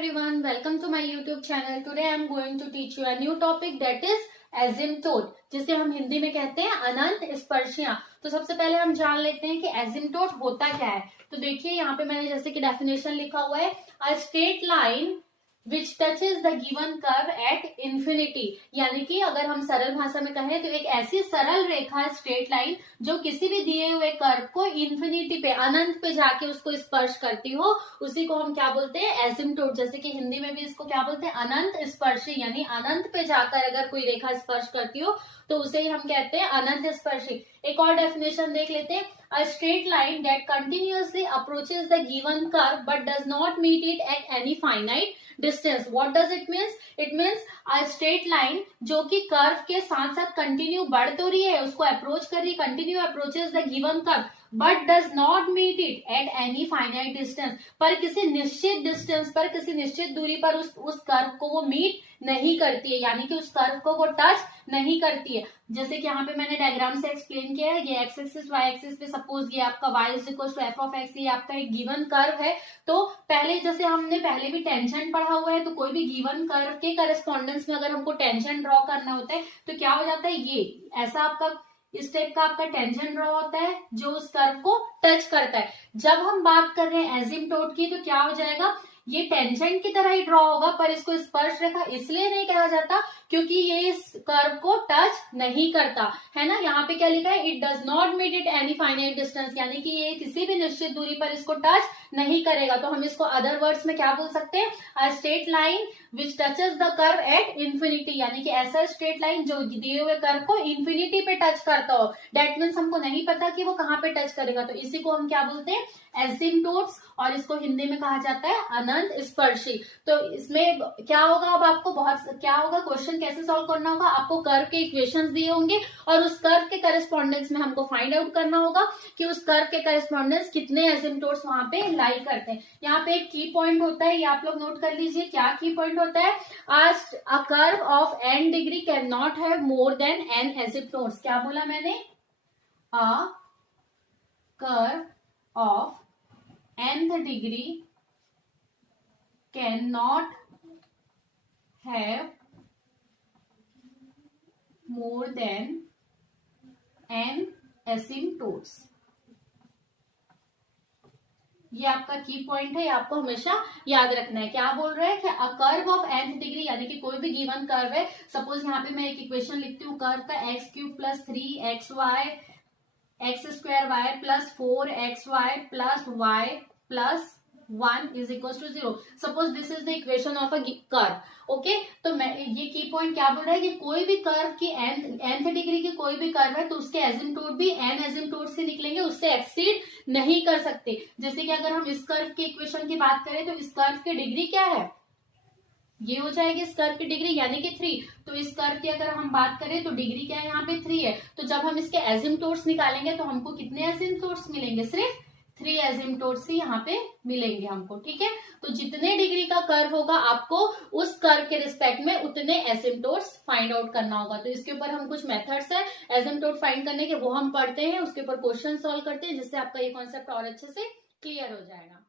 everyone, welcome to my YouTube channel. Today I am going to teach you a new topic that is asymptote, जिसे हम हिंदी में कहते हैं अनंत स्पर्शियां। तो सबसे पहले हम जान लेते हैं कि एसिम्प्टोट होता क्या है। तो देखिए यहाँ पे मैंने जैसे कि डेफिनेशन लिखा हुआ है, a straight line which touches the given curve at infinity, यानी कि अगर हम सरल भाषा में कहें तो एक ऐसी सरल रेखा स्ट्रेट लाइन जो किसी भी दिए हुए कर्व को इंफिनिटी पे अनंत पे जाके उसको स्पर्श करती हो, उसी को हम क्या बोलते हैं, एसिम्प्टोट। जैसे कि हिंदी में भी इसको क्या बोलते हैं, अनंत स्पर्शी, यानी अनंत पे जाकर अगर कोई रेखा स्पर्श करती हो तो उसे ही हम कहते हैं अनंत स्पर्शी। एक और डेफिनेशन देख लेते हैं, a straight line that continuously approaches the given curve but does not meet it at any finite distance. What does it means? It means a straight line जो कि कर्व के साथ साथ कंटिन्यू बढ़ तो रही है, उसको अप्रोच कर रही, continue approaches the given curve but does not meet it at any finite distance, पर किसी निश्चित डिस्टेंस पर, किसी निश्चित दूरी पर उस कर्व को वो मीट नहीं करती है, यानी कि उस कर्व को वो टच नहीं करती है। जैसे कि यहाँ पे मैंने डायग्राम से एक्सप्लेन किया है, ये एक्स एक्सिस वाई एक्सिस पे सपोज ये आपका y is equal to f of x, ये आपका एक गिवन कर्व है। तो पहले जैसे हमने पहले भी टेंजेंट पढ़ा हुआ है, तो कोई भी गिवन कर्व के करस्पॉन्डेंस में अगर हमको टेंजेंट ड्रॉ करना होता है तो क्या हो जाता है, ये ऐसा आपका इस टाइप का आपका टेंजेंट ड्रॉ होता है जो उस कर्व को टच करता है। जब हम बात कर रहे हैं एसिम्प्टोट की तो क्या हो जाएगा, ये टेंजेंट की तरह ही ड्रॉ होगा, पर इसको स्पर्श रेखा इसलिए नहीं कहा जाता क्योंकि ये इस कर्व को टच नहीं करता है ना। यहाँ पे क्या लिखा है, it does not meet it any finite distance, यानी कि ये किसी भी निश्चित दूरी पर इसको टच नहीं करेगा। तो हम इसको अदर वर्ड्स में क्या बोल सकते हैं, a straight line which touches the curve at infinity, यानी कि ऐसा स्ट्रेट लाइन जो दिए हुए कर्व को इंफिनिटी पे टच करता हो। दैट मीन्स हमको नहीं पता कि वो कहाँ पे टच करेगा, तो इसी को हम क्या बोलते हैं, एसिम्प्टोट्स, और इसको हिंदी में कहा जाता है अनंत स्पर्शी। तो इसमें क्या होगा, अब आपको बहुत क्या होगा, क्वेश्चन कैसे सॉल्व करना होगा, आपको कर्व के इक्वेशंस दिए होंगे और उस कर्व के करस्पॉन्डेंस में हमको फाइंड आउट करना होगा कि उस कर्व के करस्पॉन्डेंस कितने एसिम्प्टोट्स वहां पे लाई करते हैं। यहाँ पे एक की पॉइंट होता है, ये आप लोग नोट कर लीजिए, क्या की पॉइंट होता है, a curve of n degree can not have more than n asymptotes. क्या बोला मैंने, a curve of nth degree cannot have more than n asymptotes। ये आपका की पॉइंट है, ये आपको हमेशा याद रखना है। क्या बोल रहे हैं कि a curve of nth degree, यानी कि कोई भी गिवन कर्व है, सपोज यहाँ पे मैं एक इक्वेशन लिखती हूँ, कर्व का x cube plus 3xy x square y plus 4xy plus y plus 1 is equal to 0। Suppose this is the equation of a curve. Okay, तो मैं ये की पॉइंट क्या बोल रहा है कि कोई भी कर्व की nth डिग्री की कोई भी कर्व है तो उसके एसिम्प्टोट भी n एसिम्प्टोट से निकलेंगे, उससे एक्सीड नहीं कर सकते। जैसे कि अगर हम इस कर्व के इक्वेशन की बात करें तो इस कर्व की डिग्री क्या है, ये हो जाएगी इस कर्व की डिग्री यानी कि 3। तो इस कर्व की अगर हम बात करें तो डिग्री क्या है, यहाँ पे 3 है। तो जब हम इसके एसिम्प्टोट्स निकालेंगे तो हमको कितने एसिम्प्टोट्स मिलेंगे, सिर्फ 3 एसिम्प्टोट्स ही यहाँ पे मिलेंगे हमको। ठीक है, तो जितने डिग्री का कर्व होगा आपको उस कर्व के रिस्पेक्ट में उतने एसिम्प्टोट्स फाइंड आउट करना होगा। तो इसके ऊपर हम कुछ मेथड्स है एसिम्प्टोट फाइंड करने के, वो हम पढ़ते हैं, उसके ऊपर क्वेश्चन सॉल्व करते हैं, जिससे आपका ये कॉन्सेप्ट और अच्छे से क्लियर हो जाएगा।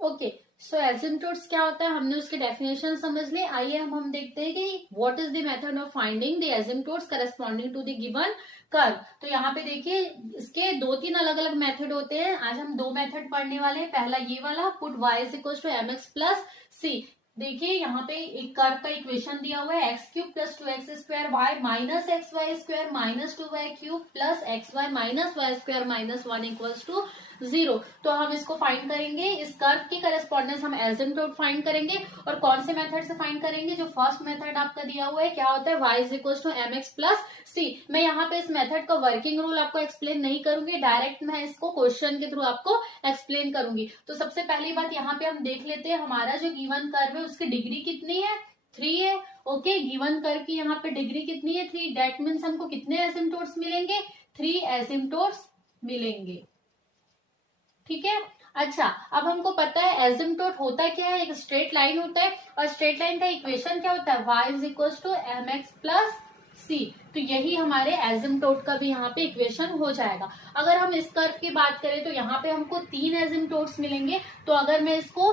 ओके, सो एसिम्प्टोट्स क्या होता है, हमने उसके डेफिनेशन समझ ली। आइए हम देखते हैं कि what is the method of finding the asymptotes corresponding to the given curve. तो यहाँ पे देखिए इसके 2-3 अलग अलग मेथड होते हैं। आज हम 2 मेथड पढ़ने वाले हैं। पहला ये वाला, put y is equal to mx plus c। देखिए यहाँ पे एक कर्व का इक्वेशन दिया हुआ है, x cube plus 2x square y minus x y square minus 2y cube plus x y minus y square minus 1 equals to 0। तो हम इसको फाइंड करेंगे, इस कर्व की करस्पॉन्डेंस हम एसिम्प्टोट फाइंड करेंगे। और कौन से मेथड से फाइंड करेंगे, जो फर्स्ट मेथड आपका दिया हुआ है, क्या होता है, y is equal to mx plus c। मैं यहाँ पे इस मेथड का वर्किंग रूल आपको एक्सप्लेन नहीं करूंगी, डायरेक्ट मैं इसको क्वेश्चन के थ्रू आपको एक्सप्लेन करूंगी। तो सबसे पहली बात यहाँ पे हम देख लेते हैं, हमारा जो गिवन कर्व है उसकी डिग्री कितनी है, 3 है। ओके, गिवन कर्व की यहाँ पे डिग्री कितनी है, 3। दैट मीन्स हमको कितने एसिम्प्टोट्स मिलेंगे, 3 एसिम्प्टोट्स मिलेंगे। ठीक है, अच्छा, अब हमको पता है एसिम्प्टोट होता क्या है, एक स्ट्रेट लाइन होता है, और स्ट्रेट लाइन का इक्वेशन क्या होता है, y is equal to mx plus c। तो यही हमारे एसिम्प्टोट का भी यहाँ पे इक्वेशन हो जाएगा। अगर हम इस कर्व की बात करें तो यहाँ पे हमको 3 एसिम्प्टोट्स मिलेंगे। तो अगर मैं इसको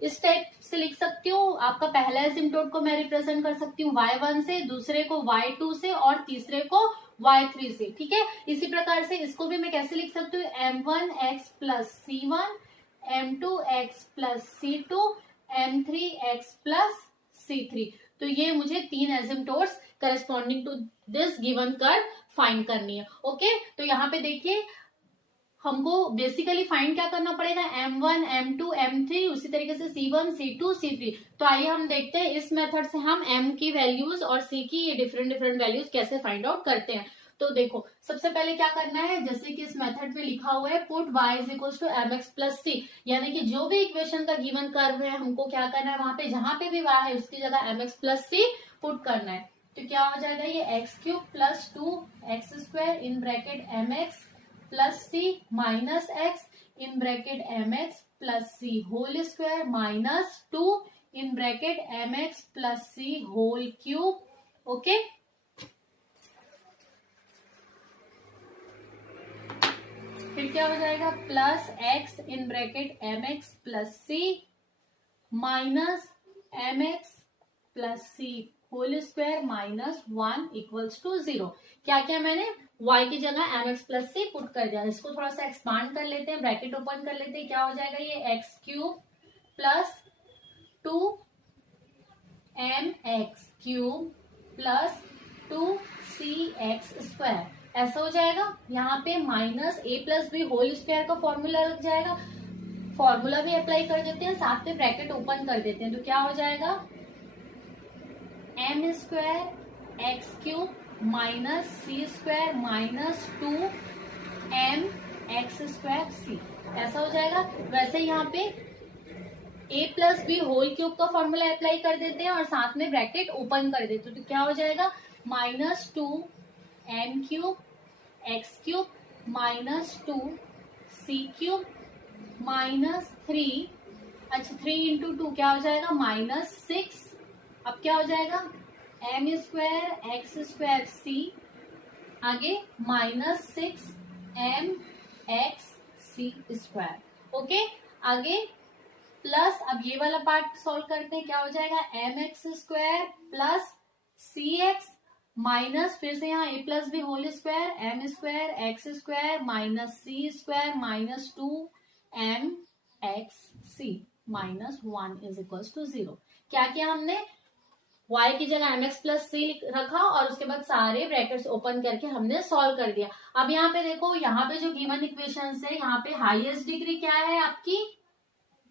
इस टाइप से लिख सकती हूँ। आपका पहला एसिम्प्टोट को मैं रिप्रेजेंट कर सकती हूँ y1 से, दूसरे को y2 से और तीसरे को y3 से। ठीक है, इसी प्रकार से इसको भी मैं कैसे लिख सकती हूँ, m1x plus c1, m2x plus c2, m3x plus c3। तो ये मुझे 3 asymptotes corresponding to this given curve find करनी है। ओके, तो यहाँ पे देखिए हमको बेसिकली फाइंड क्या करना पड़ेगा, m1, m2, m3, उसी तरीके से c1, c2, c3। तो आइए हम देखते हैं इस मेथड से हम m की वैल्यूज और c की ये डिफरेंट वैल्यूज कैसे फाइंड आउट करते हैं। तो देखो सबसे पहले क्या करना है, जैसे कि इस मेथड में लिखा हुआ है put y is equal to mx plus c, यानी कि जो भी इक्वेशन का गिवन कर्व है हमको क्या करना है, वहां पे जहां पे भी y है उसकी जगह mx प्लस c पुट करना है। तो क्या हो जाएगा, ये x cube plus 2x square in bracket mx plus c minus x in bracket mx plus c whole square minus 2 in bracket mx plus c whole cube. Okay, फिर क्या हो जाएगा, plus x in bracket mx plus c minus mx plus c whole square minus 1 equals to 0। क्या क्या मैंने y की जगह mx plus सी put कर दिया। इसको थोड़ा सा एक्सपांड कर लेते हैं, ब्रैकेट ओपन कर लेते हैं, क्या हो जाएगा, ये x cube plus 2mx cube plus 2cx square, ऐसा हो जाएगा। यहाँ पे minus a plus B whole square का फॉर्मूला लग जाएगा, फॉर्मूला भी अप्लाई कर देते हैं, साथ में ब्रैकेट ओपन कर देते हैं। तो क्या हो जाएगा, m square x cube minus सी square minus 2m x square C, ऐसा हो जाएगा। वैसे यहाँ पे a plus B whole cube का फॉर्मूला अप्लाई कर देते हैं और साथ में ब्रैकेट ओपन कर देते हैं। तो क्या हो जाएगा, minus 2m cube x cube minus 2c cube minus 3, अच्छा 3 इंटू 2 क्या हो जाएगा, माइनस 6। अब क्या हो जाएगा, m स्क्वायर एक्स स्क्वायर सी, आगे माइनस 6m एक्स सी स्क्वायर। ओके, आगे प्लस, अब ये वाला पार्ट सॉल्व करते हैं, क्या हो जाएगा, m x square plus c x minus फिर से यहाँ a plus B whole square m square x square minus C square minus 2m x c minus 1 is equal to 0। क्या किया हमने, y की जगह mx प्लस सी रखा और उसके बाद सारे ब्रैकेट्स ओपन करके हमने सॉल्व कर दिया। अब यहाँ पे देखो, यहाँ पे जो गिवन इक्वेशन है, यहाँ पे हाईएस्ट डिग्री क्या है आपकी,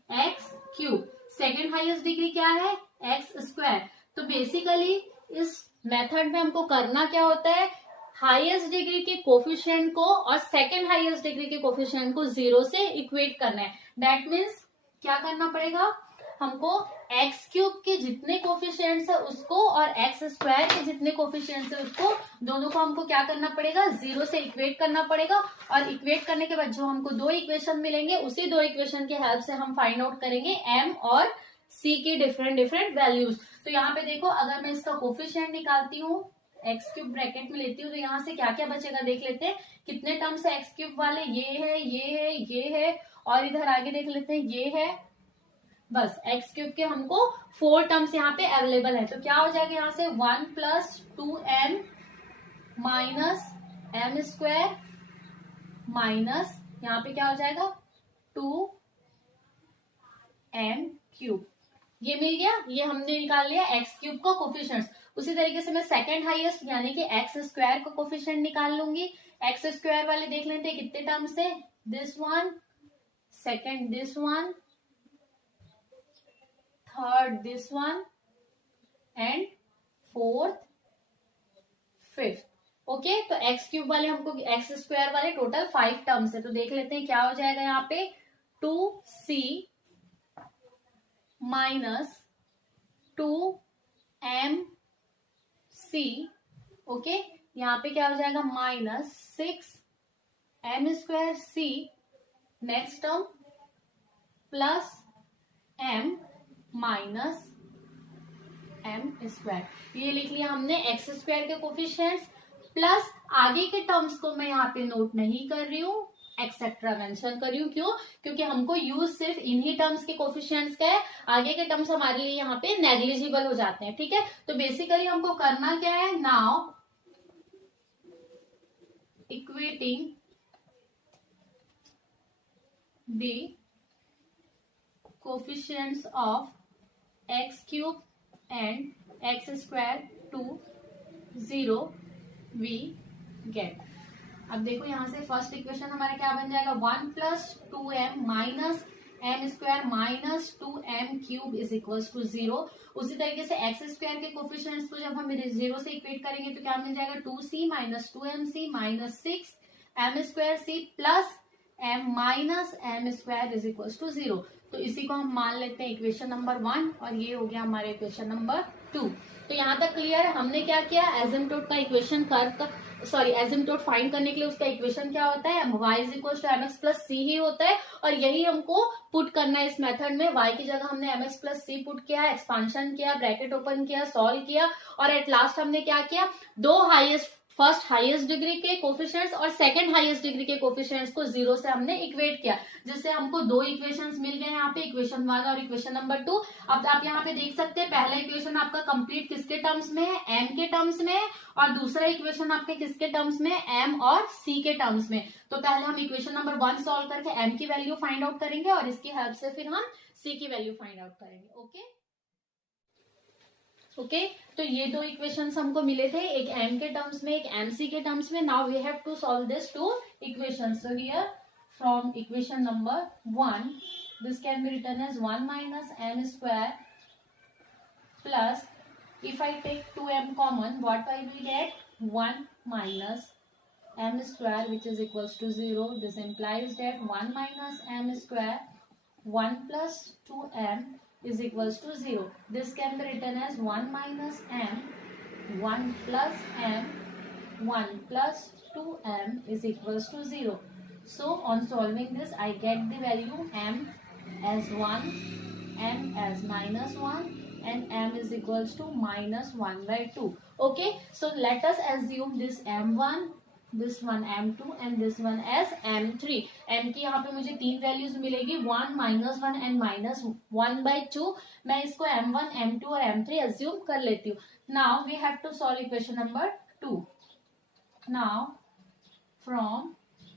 x cube, second highest degree क्या है, एक्स स्क्वायर। तो बेसिकली इस मेथड में हमको करना क्या होता है, हाईएस्ट डिग्री के कोफिशिएंट को और सेकेंड हाईएस्ट डिग्री के कोफिशिएंट को 0 से इक्वेट करना है। दैट मीन्स क्या करना पड़ेगा, हमको एक्स क्यूब के जितने कोफिशिएंट्स है उसको और एक्स स्क्वायर के जितने कोफिशिएंट्स है उसको, दोनों को हमको क्या करना पड़ेगा, 0 से इक्वेट करना पड़ेगा। और इक्वेट करने के बाद जो हमको 2 इक्वेशन मिलेंगे, उसी 2 इक्वेशन के हेल्प से हम फाइंड आउट करेंगे m और c की डिफरेंट वैल्यूज। तो यहाँ पे देखो, अगर मैं इसका कोफिशिएंट निकालती हूँ, एक्स क्यूब ब्रैकेट में लेती हूँ, तो यहाँ से क्या क्या बचेगा देख लेते हैं। कितने टर्म्स है एक्स क्यूब वाले, ये है, ये है, ये है, और इधर आगे देख लेते हैं, ये है। बस एक्स क्यूब के हमको 4 टर्म्स यहाँ पे अवेलेबल है। तो क्या हो जाएगा, यहाँ से 1 plus 2m minus m square minus यहाँ पे क्या हो जाएगा 2m क्यूब, ये मिल गया। ये हमने निकाल लिया एक्स क्यूब का कोफिशिएंट। उसी तरीके से मैं सेकेंड हाईएस्ट यानी कि एक्स स्क्वायर का कोफिशिएंट निकाल लूंगी। एक्स स्क्वायर वाले देख लेते हैं कितने टर्म्स है, this one, second this one, third this one and fourth fifth. Okay, तो एक्स क्यूब वाले हमको, एक्स स्क्वायर वाले टोटल 5 टर्म्स है। तो देख लेते हैं क्या हो जाएगा, यहाँ पे 2c माइनस 2mc, ओके, यहाँ पे क्या हो जाएगा minus 6m square c, next term plus m minus m square. ये लिख लिया हमने एक्स स्क्वायर के कोफिशिएंट्स। प्लस आगे के टर्म्स को मैं यहाँ पे नोट नहीं कर रही हूँ, एक्सेट्रा मेंशन कर रही हूँ। क्यों? क्योंकि हमको यूज सिर्फ इन्हीं टर्म्स के कोफिशिएंट्स का है, आगे के टर्म्स हमारे लिए यहाँ पे नेग्लिजिबल हो जाते हैं। ठीक है, तो बेसिकली हमको करना क्या है, now equating the coefficients of x cube and x square to 0 we get. अब देखो यहाँ से फर्स्ट इक्वेशन हमारा क्या बन जाएगा, 1 plus 2m minus M square minus 2m cube is equal to 0। उसी तरीके से एक्स स्क्वायर के कोफिशिएंट्स को जब हम 0 से इक्वेट करेंगे तो क्या मिल जाएगा, 2c minus 2mc minus 6m square c plus m minus m square is equal to 0। तो इसी को हम मान लेते हैं इक्वेशन नंबर 1 और ये हो गया हमारा इक्वेशन नंबर 2। तो यहाँ तक क्लियर है। हमने क्या किया, एसिम्प्टोट का इक्वेशन एसिम्प्टोट फाइंड करने के लिए उसका इक्वेशन क्या होता है, y is equal to mx plus c ही होता है और यही हमको पुट करना है इस मेथड में। y की जगह हमने mx प्लस c पुट किया, एक्सपांशन किया, ब्रैकेट ओपन किया, सॉल्व किया और एट लास्ट हमने क्या किया, दो फर्स्ट हाईएस्ट डिग्री के कोफिशिएंट्स और सेकंड हाईएस्ट डिग्री के कोफिशिएंट्स को 0 से हमने इक्वेट किया, जिससे हमको दो इक्वेशंस मिल गए यहाँ पे, इक्वेशन 1 और इक्वेशन नंबर 2। अब आप यहाँ पे देख सकते हैं पहला इक्वेशन आपका कंप्लीट किसके टर्म्स में है, m के टर्म्स में है और दूसरा इक्वेशन आपके किसके टर्म्स में, m और c के टर्म्स में। तो पहले हम इक्वेशन नंबर 1 सॉल्व करके m की वैल्यू फाइंड आउट करेंगे और इसकी हेल्प से फिर हम c की वैल्यू फाइंड आउट करेंगे। ओके, तो ये दो इक्वेशंस हमको मिले थे, एक m के टर्म्स में, एक mc के टर्म्स में। Now we have to solve this two equations. So here from equation number 1 this can be written as 1 minus m square plus if I take 2m common, what I will get, 1 minus m square which is equals to 0. This implies that 1 minus m square 1 plus 2m is equals to 0. This can be written as 1 minus m 1 plus m 1 plus 2m is equals to 0. So on solving this I get the value m as 1, m as minus 1 and m is equals to minus 1 by 2. Okay, so let us assume this m1, this one m2 and this one as m3. m की यहाँ पे मुझे तीन values मिलेगी, 1 minus 1 and minus 1 by 2। मैं इसको m1 m2 और m3 assume कर लेती हूँ। Now we have to solve equation number 2। Now from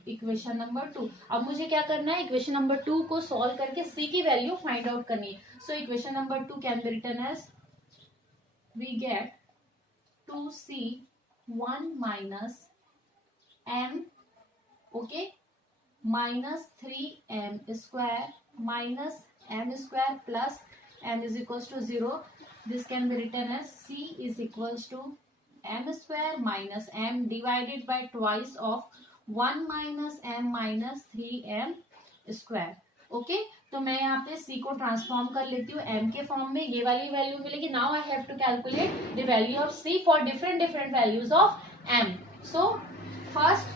equation number 2 अब मुझे क्या करना है, इक्वेशन नंबर 2 को सॉल्व करके c की वैल्यू फाइंड आउट करनी है। So equation number 2 can be written as we get 2c 1 minus m, okay, minus 3m square minus m square plus m is equals to 0. This can be written as c is equals to m square minus m divided by twice of 1 minus m minus 3m square. Okay, तो मैं यहाँ पे c को transform कर लेती हूँ m के form में, ये वाली वैल्यू मिलेगी। Now I have to calculate the value of c for different values of m. So first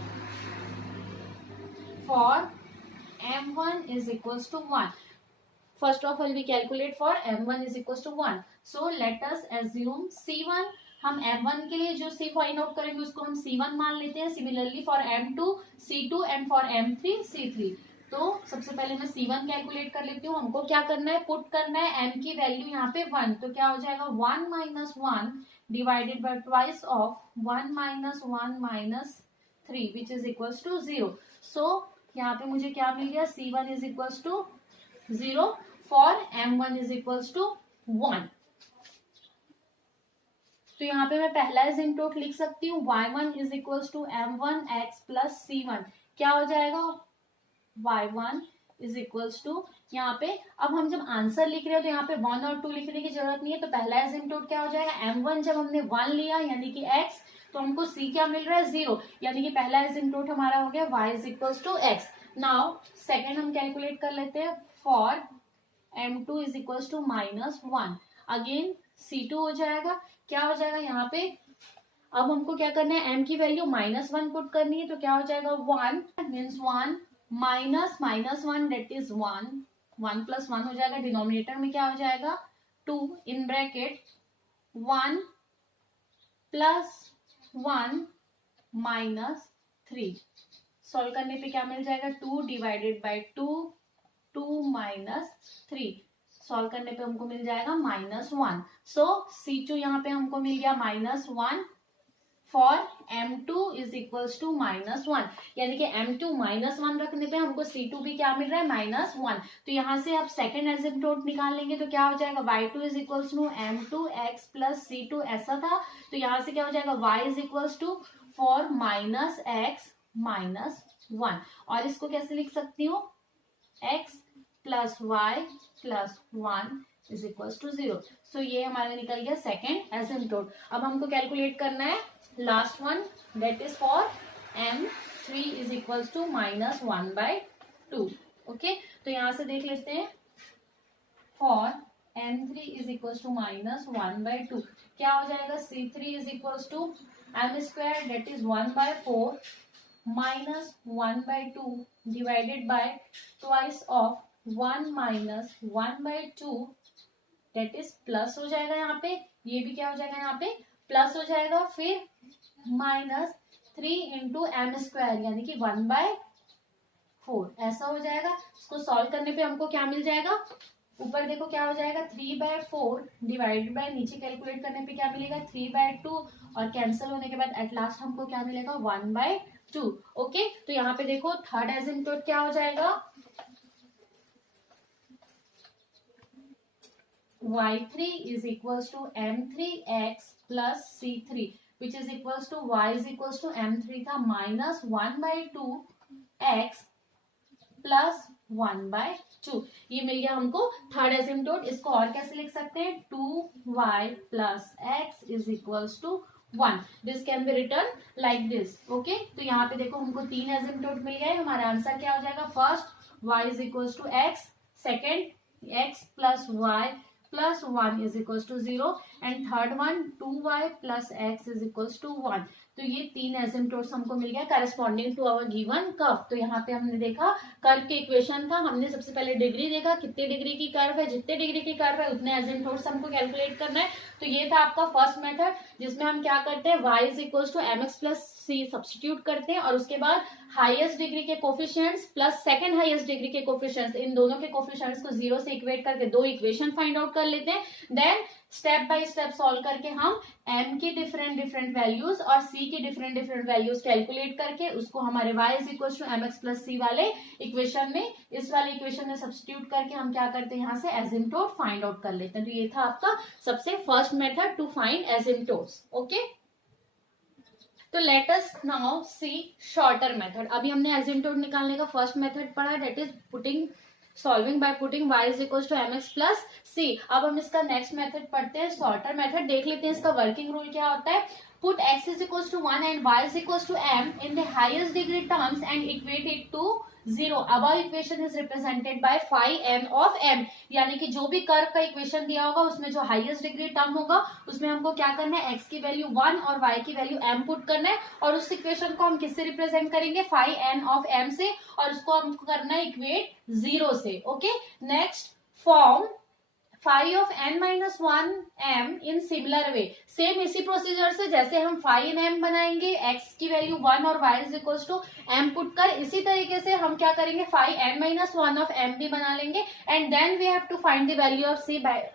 for m1 is equals to 1, first of all we calculate for m1 is equals to 1. So let us assume c1, हम m1 के लिए जो c find out करेंगे उसको हम c1 मान लेते हैं। Similarly for m2 c2 and for m3 c3। तो सबसे पहले मैं c1 कैलकुलेट कर लेती हूँ। हमको क्या करना है, पुट करना है m की वैल्यू यहाँ पे 1, तो क्या हो जाएगा 1 minus 1 divided by twice of 1 minus 1 minus 3 which is equals to 0. So यहाँ पे मुझे क्या मिल गया, c1 is equals to 0 for m1 is equals to 1. तो यहाँ पे मैं पहला एसिम्प्टोट लिख सकती हूँ, y1 is equals to m1x plus c1. क्या हो जाएगा, y1 इज इक्वल्स टू, यहाँ पे अब हम जब आंसर लिख रहे हो तो यहाँ पे 1 और 2 लिखने की जरूरत नहीं है। तो पहला एसिम्प्टोट क्या हो जाएगा, m1 जब हमने 1 लिया यानी कि x, तो हमको c क्या मिल रहा है 0, यानी कि पहला एसिम्प्टोट हमारा हो गया y is equals to x. Now second हम कैलकुलेट कर लेते हैं for m2 is equals to minus 1. Again c2 हो जाएगा, क्या हो जाएगा यहाँ पे, अब हमको क्या करना है, m की वैल्यू -1 पुट करनी है। तो क्या हो जाएगा 1 means 1 minus -1 that is 1, 1 plus 1 हो जाएगा। डिनोमिनेटर में क्या हो जाएगा 2 in bracket 1 plus 1 minus 3. Solve करने पे क्या मिल जाएगा, 2 डिवाइडेड बाई 2, 2 माइनस 3, सॉल्व करने पे हमको मिल जाएगा -1। सो C2 यहाँ पे हमको मिल गया -1 for M2 is equals to -1, यानी कि M2 -1 रखने पे हमको C2 भी क्या मिल रहा है, -1। तो यहाँ से आप सेकेंड एसिम्प्टोट निकाल लेंगे तो क्या हो जाएगा, y2 is equals to M2x plus C2 ऐसा था, तो यहाँ से क्या हो जाएगा, y is equals to for -x -1, और इसको कैसे लिख सकती हूँ, x plus y plus 1 is equals to 0। So ये हमारा निकल गया सेकेंड एसिम्प्टोट। अब हमको कैलकुलेट करना है last one, that is for M3 is equals to -1/2। Okay, तो यहां से देख लेते हैं, for M3 is equals to -1/2 क्या हो जाएगा, C3 is equals to M² that is 1/4 -1/2 divided by twice of 1 minus 1/2 that is plus हो जाएगा, यहाँ पे ये भी क्या हो जाएगा, यहाँ पे प्लस हो जाएगा, फिर -3 इंटू M² यानी कि 1/4 ऐसा हो जाएगा। इसको सॉल्व करने पे हमको क्या मिल जाएगा, ऊपर देखो क्या हो जाएगा, 3/4 डिवाइडेड बाय नीचे कैलकुलेट करने पे क्या मिलेगा, 3/2, और कैंसिल होने के बाद एट लास्ट हमको क्या मिलेगा, 1/2। ओके, तो यहाँ पे देखो थर्ड एसिम्प्टोट क्या हो जाएगा, y3 is equals to M3x plus C3 which is equals to y is equals to M3 था -1/2 x प्लस 1/2, ये मिल गया हमको थर्ड एसिम्प्टोट। इसको और कैसे लिख सकते हैं, 2y plus x is equals to 1, this can be return like this. Okay, तो यहाँ पे देखो हमको 3 एसिम्प्टोट मिल गए, हमारा आंसर क्या हो जाएगा, first y is equals to x, second x plus y plus 1 is equals to 0, and third one 2y plus x is equals to 1। तो ये 3 एसिम्प्टोट्स हमको मिल गया corresponding to our given curve. तो यहाँ पे हमने देखा कर्व के इक्वेशन था, हमने सबसे पहले डिग्री देखा, कितने डिग्री की कर्व है, जितने डिग्री की कर्व है उतने एसिम्प्टोट्स हमको कैलकुलेट करना है। तो ये था आपका फर्स्ट मेथड, जिसमें हम क्या करते हैं, y is equals to mx plus c substitute करते हैं, और उसके बाद हाईएस्ट डिग्री के coefficients plus second highest degree के कोफिशिएंट्स, इन दोनों के कोफिशिएंट्स को 0 से इक्वेट करके दो इक्वेशन फाइंड आउट कर लेते हैं। Then step by step solve करके हम m की डिफरेंट वैल्यूज और c की डिफरेंट वैल्यूज कैलकुलेट करके उसको हमारे y is equal to mx plus c वाले इक्वेशन में, इस वाले इक्वेशन में सब्स्टिट्यूट करके हम क्या करते हैं, यहाँ से एसिम्प्टोट फाइंड आउट कर लेते हैं। तो ये था आपका सबसे first method to find asymptotes. Okay, तो let us now see shorter method. अभी हमने एसिम्प्टोट निकालने का फर्स्ट मेथड पढ़ा, that is putting solving by putting y is equal to mx plus c। अब हम इसका नेक्स्ट मेथड पढ़ते हैं, शॉर्टर मेथड। देख लेते हैं इसका वर्किंग रूल क्या होता है। Put x is equal to 1 and y is equal to m in the highest degree terms and equate it to 0। Above equation is represented by phi n of m, यानी कि जो भी curve का equation दिया होगा उसमें जो highest degree term होगा उसमें हमको क्या करना है, x की वैल्यू 1 और y की वैल्यू m पुट करना है, और उस इक्वेशन को हम किससे रिप्रेजेंट करेंगे, फाई n ऑफ m से, और उसको हमको करना है इक्वेट 0 से। Okay, next form phi of n minus 1 m in similar way. Same इसी प्रोसीजर से जैसे हम फाई इन m बनाएंगे, x की वैल्यू 1 और y is equal to m put कर, इसी तरीके से हम क्या करेंगे, phi n minus 1 of m भी बना लेंगे, and then we have to find the value of c by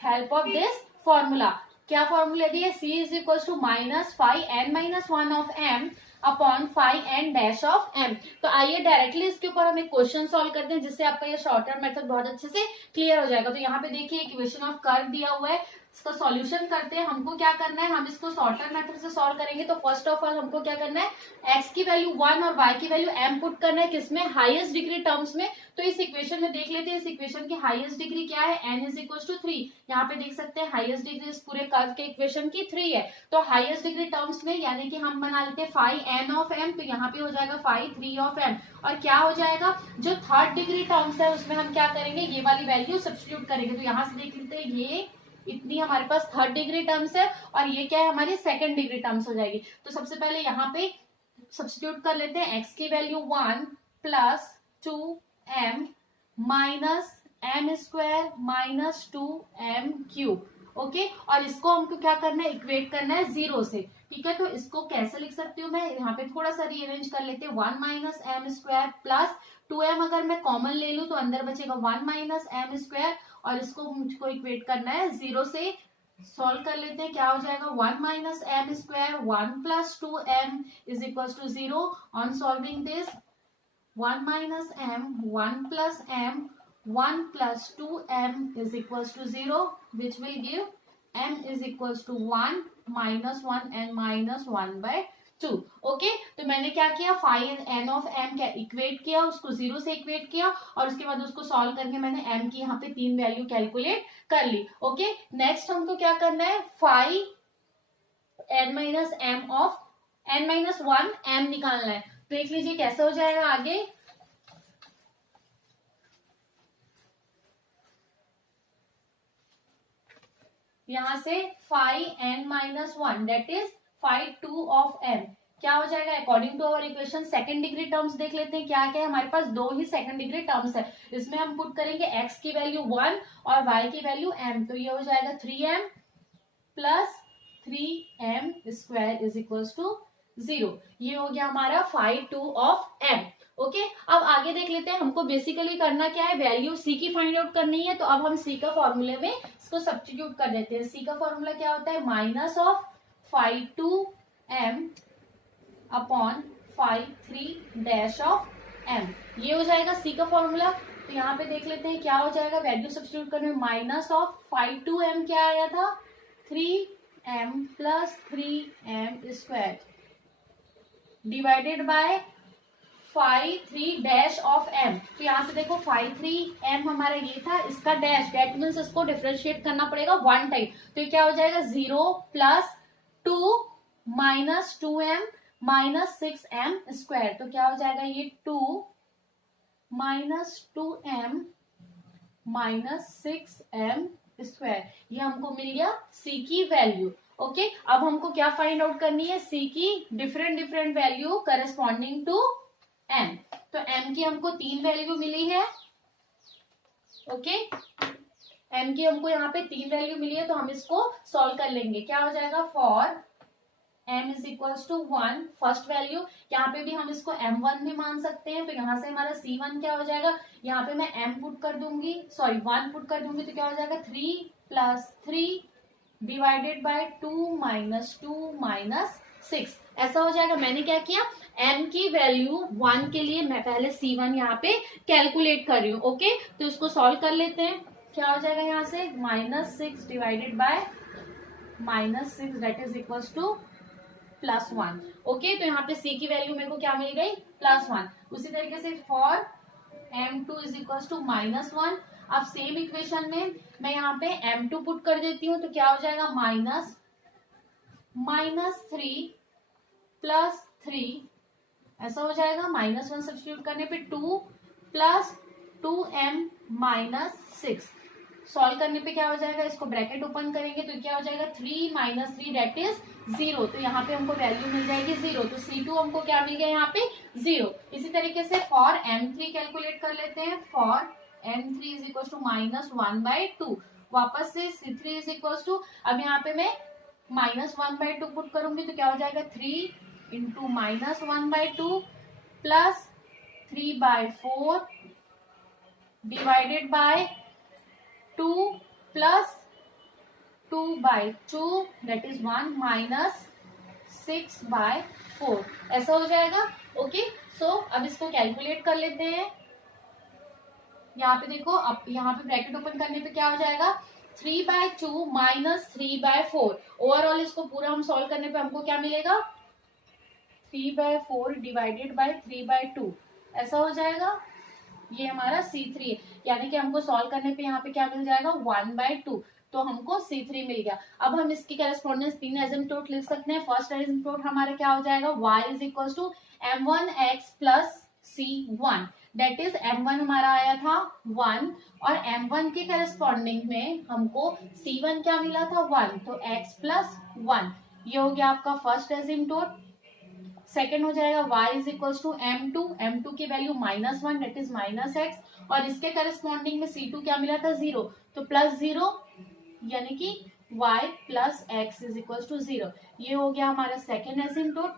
help of this formula. क्या फॉर्मूला दिया, c is equal to minus phi n minus 1 of m upon phi n dash of m। तो आइए directly इसके ऊपर हम एक question solve करते हैं, जिससे आपका ये शॉर्टर मेथड बहुत अच्छे से क्लियर हो जाएगा। तो यहाँ पे देखिए इक्वेशन ऑफ कर्व दिया हुआ है, इसका सॉल्यूशन करते हैं। हमको क्या करना है, हम इसको शॉर्टर मेथड से सॉल्व करेंगे। तो फर्स्ट ऑफ ऑल हमको क्या करना है, x की वैल्यू 1 और y की वैल्यू m पुट करना है, किसमें, हाईएस्ट डिग्री टर्म्स में। तो इस इक्वेशन में देख लेते हैं, इस इक्वेशन की हाईएस्ट डिग्री क्या है, n इज इक्वल टू 3। यहाँ पे देख सकते हैं हाईएस्ट डिग्री इस पूरे कर्व के इक्वेशन की 3 है। तो हाईएस्ट डिग्री टर्म्स में यानी कि हम बना लेते हैं फाई n ऑफ m, तो यहाँ पे हो जाएगा फाई 3 ऑफ m, और क्या हो जाएगा, जो थर्ड डिग्री टर्म्स है उसमें हम क्या करेंगे, ये वाली वैल्यू सब्स्टिट्यूट करेंगे। तो यहाँ से देख लेते हैं, ये इतनी हमारे पास थर्ड डिग्री टर्म्स है, और ये क्या है, हमारी सेकंड डिग्री टर्म्स हो जाएगी। तो सबसे पहले यहाँ पे सब्स्टिट्यूट कर लेते हैं, x की value 1 plus 2m minus m² minus 2m cube okay, और इसको हमको क्या करना है, इक्वेट करना है 0 से। ठीक है, तो इसको कैसे लिख सकती हूँ मैं, यहाँ पे थोड़ा सा रीअरेंज कर लेते हैं, 1 minus M square plus 2m, अगर मैं कॉमन ले लूँ तो अंदर बचेगा 1 माइनस एम स्क्वायर, और इसको मुझको इक्वेट करना है 0 से। सॉल्व कर लेते हैं, क्या हो जाएगा, 1 minus M square 1 plus 2m is equal to 0। On solving this 1 minus m, 1 plus m, 1 plus 2m is equals to 0, which will give m is equals to 1 minus 1 and minus 1 by 2. Okay, तो मैंने क्या किया, five n of m क्या equate किया, उसको 0 से equate किया, और उसके बाद उसको सॉल्व करके मैंने m की यहाँ पे 3 वैल्यू कैलकुलेट कर ली। ओके, नेक्स्ट हमको क्या करना है, five n minus m of n minus 1 m निकालना है। देख लीजिए कैसे हो जाएगा आगे। यहां से 5n minus 1 that is 5 of m क्या हो जाएगा, according to our equation second degree terms देख लेते हैं क्या क्या है। हमारे पास 2 ही सेकंड डिग्री टर्म्स है, इसमें हम पुट करेंगे x की वैल्यू 1 और y की वैल्यू m, तो ये हो जाएगा 3m plus 3m square is equals to 0। ये हो गया हमारा 5 ऑफ m। ओके, अब आगे देख लेते हैं, हमको बेसिकली करना क्या है, वैल्यू c की फाइंड आउट करनी है। तो अब हम c का फॉर्मूले में इसको सब्स्टिट्यूट कर देते हैं। c का फॉर्मूला क्या होता है, minus of 5 upon 5 dash of m, ये हो जाएगा c का फॉर्मूला। तो यहाँ पे देख लेते हैं क्या हो जाएगा, वैल्यू सब्स्टिट्यूट करने में माइनस ऑफ 5 क्या आया था, 3m plus 3m square divided by 5 dash of m। तो यहाँ से देखो 5 हमारा ये था, इसका डैश, डेट मीन्स इसको डिफरेंशिएट करना पड़ेगा 1 टाइम। तो ये क्या हो जाएगा, 0 plus 2 minus 2m minus 6m square. तो क्या हो जाएगा, ये 2 minus 2m minus 6m square, ये हमको मिल गया c की वैल्यू। ओके, अब हमको क्या फाइंड आउट करनी है, c की different value corresponding to m। तो m की हमको 3 वैल्यू मिली है। ओके, m की हमको यहाँ पे 3 वैल्यू मिली है, तो हम इसको सॉल्व कर लेंगे। क्या हो जाएगा, for m is equals to 1, first value, यहाँ पे भी हम इसको m1 भी मान सकते हैं। तो यहाँ से हमारा c1 क्या हो जाएगा, यहाँ पे मैं m पुट कर दूंगी, सॉरी 1 पुट कर दूंगी, तो क्या हो जाएगा 3 plus 3 divided by 2 minus 2 minus 6, ऐसा हो जाएगा। मैंने क्या किया, m की वैल्यू 1 के लिए मैं पहले c1 यहाँ पे कैलकुलेट कर रही हूँ। ओके, तो इसको सॉल्व कर लेते हैं। क्या हो जाएगा, यहाँ से minus 6 divided by minus 6 that is equals two plus 1। Okay, तो यहाँ पे c की वैल्यू मेरे को क्या मिल गई, प्लस 1। उसी तरीके से for m2 is equals to minus 1। अब सेम इक्वेशन में मैं यहाँ पे m2 पुट कर देती हूँ, तो क्या हो जाएगा, माइनस 3 प्लस 3, ऐसा हो जाएगा। माइनस 1 सब्स्टिट्यूट करने पे 2 प्लस 2m माइनस 6, सॉल्व करने पे क्या हो जाएगा, इसको ब्रैकेट ओपन करेंगे तो क्या हो जाएगा, 3 माइनस 3 डेट इज 0। तो यहाँ पे हमको वैल्यू मिल जाएगी 0। तो c2 हमको क्या मिल गया, यहाँ पे 0। इसी तरीके से फॉर m3 कैलकुलेट कर लेते हैं। For m3 is equal to minus 1 by 2, वापस से c3 इज इक्वल टू, अब यहाँ पे मैं माइनस 1 बाई 2 पुट करूंगी, तो क्या हो जाएगा, 3 into minus 1 by 2 plus 3 by 4 divided by 2 plus 2 by 2 that is 1 minus 6 by 4, ऐसा हो जाएगा। ओके, सो अब इसको कैलकुलेट कर लेते हैं। यहाँ पे देखो, अब यहाँ पे ब्रैकेट ओपन करने पे क्या हो जाएगा, 3 बाय 2 माइनस 3 बाय 4। ओवरऑल इसको पूरा हम सॉल्व करने पे हमको क्या मिलेगा, 3 बाय 4 डिवाइडेड बाय 3 बाय 2, ऐसा हो जाएगा। ये हमारा C3 है, यानी कि हमको सॉल्व करने पे यहाँ पे क्या मिल जाएगा, 1 बाय 2, तो हमको C3 मिल गया। अब हम इसकी करेस्पॉन्डेंस 3 एसिम्पटोट लिख सकते हैं। फर्स्ट एसिम्पटोट हमारा क्या हो जाएगा, y is equal to m1x plus c1, that is m1 हमारा आया था 1, और m1 के करेस्पॉन्डिंग में हमको c1 क्या मिला था, 1, तो x प्लस 1, ये हो गया आपका फर्स्ट एसिम्पटोट। सेकेंड हो जाएगा y is equal to m2 की value minus 1 that is minus x, और इसके करस्पॉन्डिंग में c2 क्या मिला था, 0, तो प्लस 0, यानी कि y plus x is equal to 0। ये हो गया हमारा सेकेंड एसिम्टोट।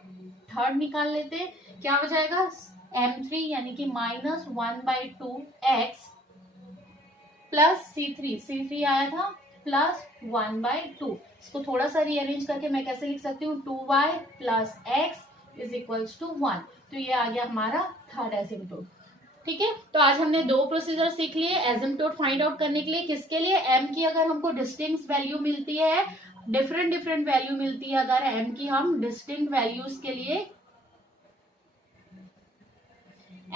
थर्ड निकाल लेते हैं, क्या हो जाएगा m3 यानी कि -1/2x प्लस C3 आया था प्लस 1/2। इसको थोड़ा सा रीअरेंज करके मैं कैसे लिख सकती हूँ 2y plus x is equals to 1। तो ये आ गया हमारा थर्ड एसिम्टोट। ठीक है, तो आज हमने दो प्रोसीजर सीख लिए एसिम्टोट फाइंड आउट करने के लिए। किसके लिए, m की अगर हमको डिस्टिंक्ट वैल्यू मिलती है, डिफरेंट वैल्यू मिलती है, अगर m की हम डिस्टिंक्ट वैल्यूज के लिए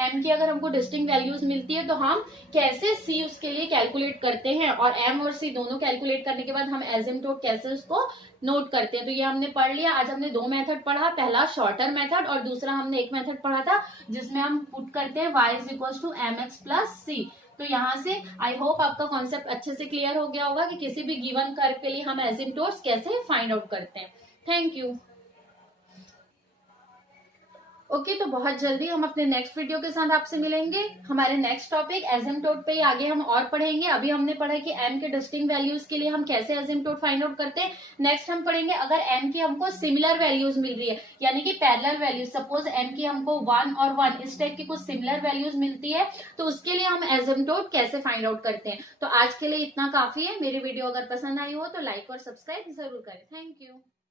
m की अगर हमको डिस्टिंक्ट वैल्यूज मिलती है तो हम कैसे c उसके लिए कैलकुलेट करते हैं, और m और c दोनों कैलकुलेट करने के बाद हम एसिम्टोट कैसे उसको नोट करते हैं। तो ये हमने पढ़ लिया। आज हमने दो मेथड पढ़ा, पहला शॉर्टर मेथड और दूसरा हमने एक मेथड पढ़ा था जिसमें हम पुट करते हैं y is equal to mx plus c। तो यहाँ से आई होप आपका कॉन्सेप्ट अच्छे से क्लियर हो गया होगा कि किसी भी गिवन कर्व के लिए हम एसिम्टोट्स कैसे फाइंड आउट करते हैं। Thank you. ओके, तो बहुत जल्दी हम अपने नेक्स्ट वीडियो के साथ आपसे मिलेंगे। हमारे नेक्स्ट टॉपिक एसिम्टोट पे ही आगे हम और पढ़ेंगे। अभी हमने पढ़ा कि m के डिस्टिंक्ट वैल्यूज के लिए हम कैसे एसिम्टोट फाइंड आउट करते हैं। नेक्स्ट हम पढ़ेंगे अगर m की हमको सिमिलर वैल्यूज मिल रही है, यानी कि पैरेलल वैल्यूज, सपोज m की हमको 1 और 1 इस टाइप की कुछ सिमिलर वैल्यूज मिलती है, तो उसके लिए हम एसिम्टोट कैसे फाइंड आउट करते हैं। तो आज के लिए इतना काफी है। मेरी वीडियो अगर पसंद आई हो तो लाइक और सब्सक्राइब जरूर करें। Thank you.